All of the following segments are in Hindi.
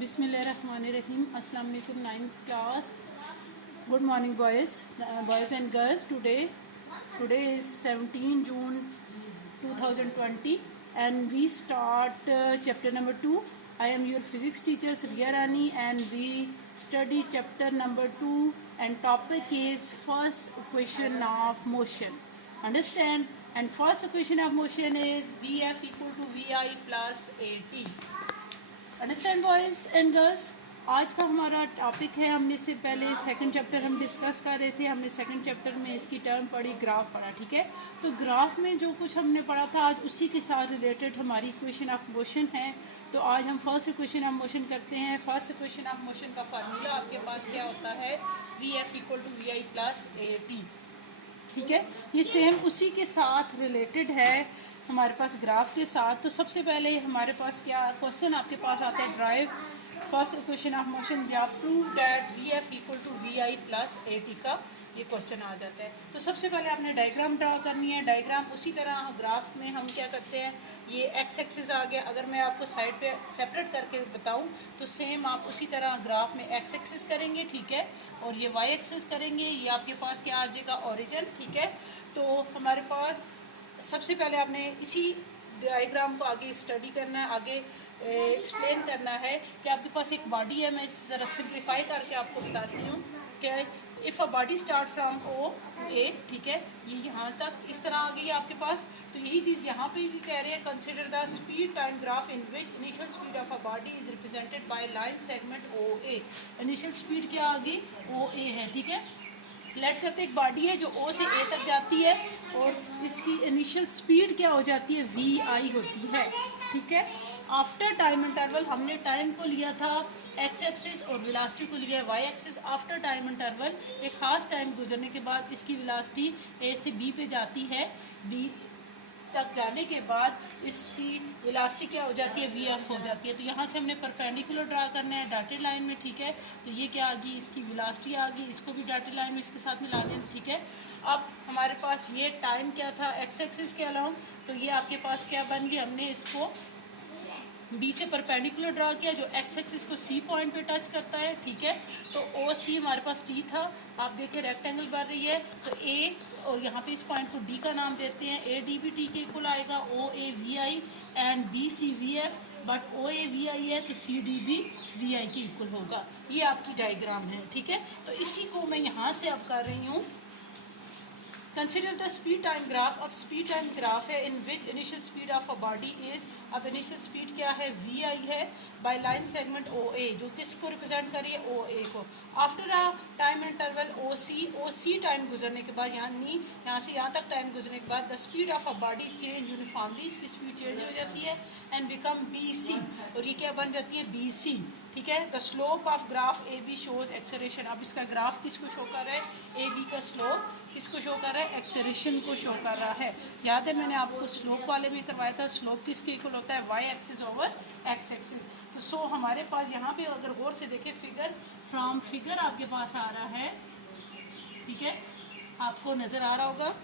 Bismillahirrahmanirrahim. Assalamu alaikum 9th class. Good morning boys and girls. Today is 17 June 2020 and we start chapter number 2. I am your physics teacher Sriya Rani and we study chapter number 2 and topic is first equation of motion. Understand? And first equation of motion is Vf equal to Vi plus At. Understand boys and girls. आज का हमारा टॉपिक है, हमने इससे पहले सेकंड चैप्टर हम डिस्कस कर रहे थे. हमने सेकंड चैप्टर में इसकी टर्म पढ़ी, ग्राफ पढ़ा. ठीक है, तो ग्राफ में जो कुछ हमने पढ़ा था आज उसी के साथ रिलेटेड हमारी इक्वेशन ऑफ मोशन है. तो आज हम फर्स्ट इक्वेशन ऑफ मोशन करते हैं. फर्स्ट इक्वेशन ऑफ मोशन का फार्मूला आपके पास क्या होता है? V F equal to we I plus A T. ठीक है, ये सेम उसी के साथ रिलेटेड है हमारे पास ग्राफ के साथ. तो सबसे पहले हमारे पास क्या क्वेश्चन आपके पास आता है? Derive first equation of motion या prove that v F equal to we I plus A t का ये क्वेश्चन आ जाता है. तो सबसे पहले आपने डायग्राम ड्रा करनी है. डायग्राम उसी तरह ग्राफ में हम क्या करते हैं, ये एक्स एक्सिस आ गया. अगर मैं आपको साइड पे सेपरेट करके बताऊं तो सेम आप उसी तरह ग्राफ में एक्स एक्सिस करेंगे. ठीक है, और ये वाई एक्सिस करेंगे. ये आपके पास क्या आ जाएगा? ओरिजिन. ठीक है, तो हमारे पास सबसे पहले आपने इसी डायग्राम को आगे स्टडी करना है, आगे एक्सप्लेन करना है कि आपके पास एक बॉडी है. मैं ज़रा सिंप्लीफाई करके आपको बताती हूँ कि if a body start from O A, ठीक है, ये यहाँ तक इस तरह आ गई है आपके पास. तो यही चीज़ यहाँ पे भी कह रहे हैं, consider the speed time graph in which initial speed of a body is represented by line segment O A. Initial speed क्या आ गई? ओ ए है. ठीक है, लेट करते एक बॉडी है जो ओ से ए तक जाती है और इसकी इनिशियल स्पीड क्या हो जाती है? वी आई होती है. ठीक है, आफ्टर टाइम इंटरवल हमने टाइम को लिया था एक्स एक्सिस और वेलोसिटी को लिया Y axis. After time interval एक खास टाइम गुजरने के बाद इसकी वेलोसिटी ए से बी पे जाती है. बी तक जाने के बाद इसकी वेलोसिटी क्या हो जाती है? वी एफ हो जाती है. तो यहाँ से हमने परपेंडिकुलर ड्रा करना है डॉटेड लाइन में. ठीक है, तो ये क्या आ गई? इसकी वेलोसिटी आ गई. इसको भी डॉटेड लाइन में इसके साथ मिला दें. ठीक है, अब हमारे पास ये टाइम क्या था एक्स एक्सिस के अलावा, तो ये आपके पास क्या बन गया? हमने इसको बी से परपेंडिकुलर ड्रा किया जो एक्स एक्सिस को सी पॉइंट पे टच करता है. ठीक है, तो ओ सी हमारे पास टी था. आप देखिए रेक्टेंगल बन रही है, तो ए और यहाँ पे इस पॉइंट को डी का नाम देते हैं. ए डी बी टी के इक्वल आएगा. O A v i and B C v f, but O A v i है तो C D B v i के इक्वल होगा. ये आपकी डायग्राम है. ठीक है, तो इसी को मैं यहाँ से अब कर रही हूँ. Consider the speed time graph. अब स्पीड टाइम ग्राफ है in which initial speed of a body is. अब इनिशियल स्पीड क्या है? वी आई है by line segment O A, जो किसको रिप्रेजेंट कर रही है? ओ ए को. After a time interval O C time गुजरने के बाद, यहाँ से यहाँ तक टाइम गुजरने के बाद the speed of a body change uniformly, इसकी स्पीड चेंज हो जाती है एंड बिकम बी सी, और ये क्या बन जाती है? B C. ठीक है, the slope of graph A B shows acceleration. अब इसका ग्राफ किसको शो कर रहा है? ए बी का स्लोप किसको शो कर रहा है? एक्सेलरेशन को शो कर रहा है. याद है मैंने आपको स्लोप वाले में करवाया था. स्लोप किसके इक्वल होता है? Y axis over X axis. तो सो हमारे पास यहाँ पे अगर गौर से देखें फिगर, फ्रॉम फिगर आपके पास आ रहा है. ठीक है, आपको नज़र आ रहा होगा.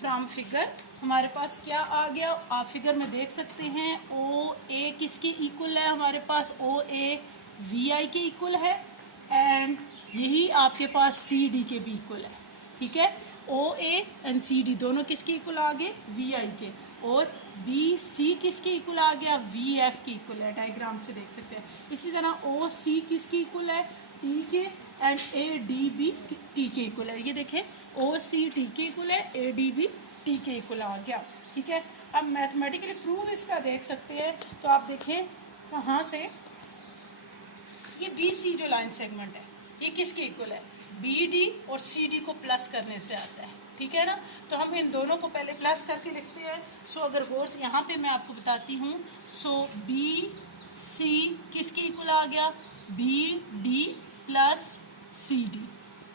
फ्रॉम फिगर हमारे पास क्या आ गया? आप फिगर में देख सकते हैं ओ ए किसके इक्वल है? हमारे पास ओ ए वी आई के इक्वल है एंड यही आपके पास सी डी के भी इक्वल है. ठीक है, O A and C D दोनों किसके इक्वल आ गए? वी आई के. और बी सी किसके इक्वल आ गया? वी एफ के इक्वल है. डायग्राम से देख सकते हैं. इसी तरह ओ सी किसके इक्वल है? टी के. And A D B T के इक्वल है. ये देखें ओ सी टी के इक्वल है, ए डी बी टी के इक्वल आ गया. ठीक है, अब मैथमेटिकली प्रूफ इसका देख सकते हैं. तो आप देखें यहाँ से ये बी सी जो लाइन सेगमेंट है ये किसके इक्वल है? बी डी और सी डी को प्लस करने से आता है. ठीक है ना, तो हम इन दोनों को पहले प्लस करके लिखते हैं. सो अगर गौर से यहाँ पे मैं आपको बताती हूँ. सो बी सी किसके इक्वल आ गया? B D plus C D.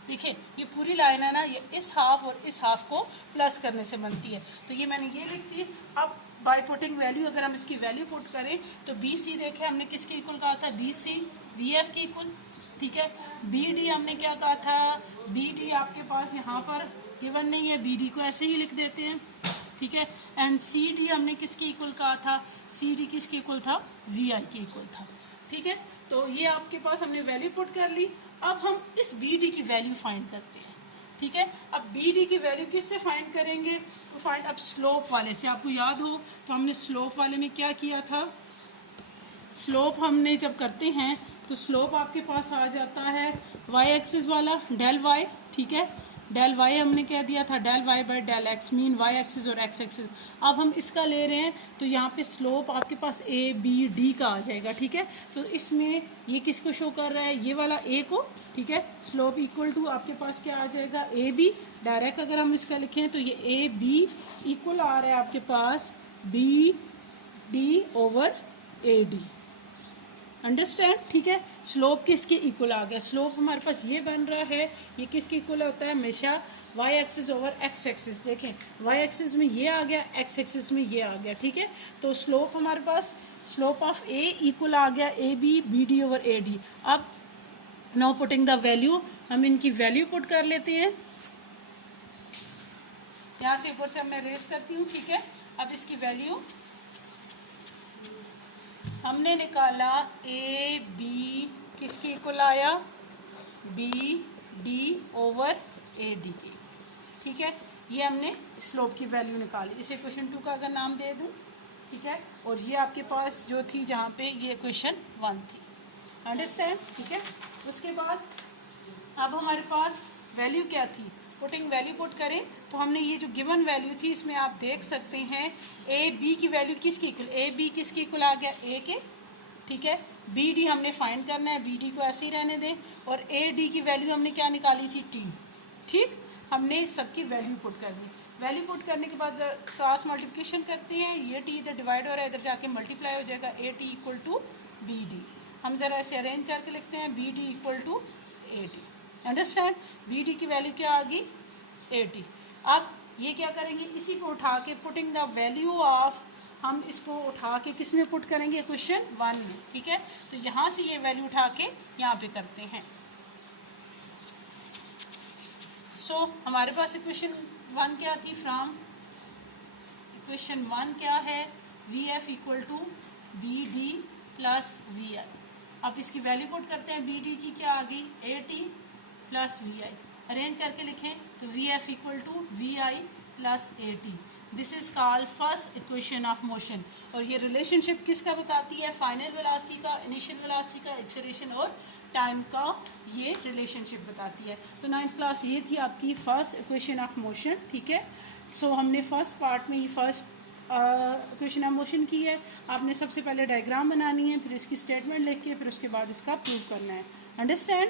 देखिए ये पूरी लाइन है ना, ये इस हाफ और इस हाफ को प्लस करने से बनती है. तो ये मैंने ये लिख दी. अब बाय पुटिंग वैल्यू अगर हम इसकी वैल्यू पुट करें तो बी सी देखें हमने किसके इक्वल कहा था? बी सी वी एफ के इक्वल. ठीक है, बी डी हमने क्या कहा था? बी डी आपके पास यहाँ पर गिवन नहीं है, बी डी को ऐसे ही लिख देते हैं. ठीक है, एंड सी डी हमने किसके इक्वल कहा था? सी डी किसके इक्वल था? वी आई के इक्वल था. ठीक है, तो ये आपके पास हमने वैल्यू पुट कर ली। अब हम इस बी डी की वैल्यू फाइंड करते हैं। ठीक है, अब बी डी की वैल्यू किससे फाइंड करेंगे? तो फाइंड अब स्लोप वाले से। आपको याद हो तो हमने स्लोप वाले में क्या किया था? स्लोप हमने जब करते हैं तो स्लोप आपके पास आ जाता है वाई एक्सिस वाला डेल वाई। ठीक है, डेल वाई हमने क्या दिया था? Del Y by del X, mean Y axis और एक्स एक्सिस। अब हम इसका ले रहे हैं तो यहाँ पे स्लोप आपके पास ए बी डी का आ जाएगा। ठीक है, तो इसमें ये किसको शो कर रहा है? ये वाला ए को। ठीक है, स्लोप इक्वल टू आपके पास क्या आ जाएगा? A B. डायरेक्ट अगर हम इसका लिखें तो ये ए बी इक्वल आ रहा है आपके पास B D over A D. Understand? ठीक है, स्लोप किसके इक्वल आ गया? स्लोप हमारे पास ये बन रहा है, ये किसके इक्वल होता है? हमेशा Y axis over X axis. देखें, वाई एक्सिस में ये आ गया, एक्स एक्सिस में ये आ गया। ठीक है, तो स्लोप हमारे पास स्लोप ऑफ ए इक्वल आ गया A B B D over A D. अब नाउ पुटिंग द वैल्यू, हम इनकी वैल्यू पुट कर लेते हैं। यहाँ से ऊपर से मैं रेस करती हूँ। ठीक है, अब इसकी वैल्यू हमने निकाला ए बी किसके इक्वल आया? B D over A D की। ठीक है, ये हमने स्लोप की वैल्यू निकाली। इसे क्वेश्चन 2 का अगर नाम दे दूं। ठीक है, और ये आपके पास जो थी जहाँ पे ये क्वेश्चन 1 थी। अंडरस्टैंड? ठीक है, उसके बाद अब हमारे पास वैल्यू क्या थी? पुटिंग वैल्यू पुट करें तो हमने ये जो गिवन वैल्यू थी इसमें आप देख सकते हैं ए बी की वैल्यू किसकी इक्वल? ए बी किसकी इक्वल आ गया? ए के। ठीक है, बी डी हमने फाइंड करना है, बी डी को ऐसे ही रहने दें। और ए डी की वैल्यू हमने क्या निकाली थी? टी। ठीक, हमने सबकी वैल्यू पुट कर दी। वैल्यू पुट करने के बाद क्रॉस मल्टीप्लिकेशन करते हैं, ये टी इधर डिवाइड हो रहा है, इधर जाके मल्टीप्लाई हो जाएगा। A T equal to B D. हम ज़रा ऐसे अरेंज करके लिखते हैं, B D equal to A T. Understand? B D की वैल्यू क्या आ गई? 80। अब ये क्या करेंगे? इसी को उठा के पुटिंग द वैल्यू ऑफ, हम इसको उठा के किस में पुट करेंगे? क्वेश्चन 1 में। ठीक है, तो यहाँ से ये वैल्यू उठा के यहाँ पे करते हैं। सो हमारे पास इक्वेशन 1 क्या थी? फ्रॉम इक्वेशन 1 क्या है? V F equal to B D plus we i. अब इसकी वैल्यू पुट करते हैं। बी डी की क्या आ गई? A T plus we I. Arrange करके लिखें तो V F equal to we I plus A T. This is called first equation of motion. और ये रिलेशनशिप किसका बताती है? फाइनल वेलोसिटी का, इनिशियल वेलोसिटी का, एक्सेलरेशन और टाइम का ये रिलेशनशिप बताती है। तो 9th क्लास ये थी आपकी फर्स्ट इक्वेशन ऑफ मोशन। ठीक है, सो हमने फर्स्ट पार्ट में ही फर्स्ट इक्वेशन ऑफ मोशन की है। आपने सबसे पहले डायग्राम बनानी है, फिर इसकी स्टेटमेंट लिख के फिर उसके बाद इसका प्रूव करना है। अंडरस्टैंड?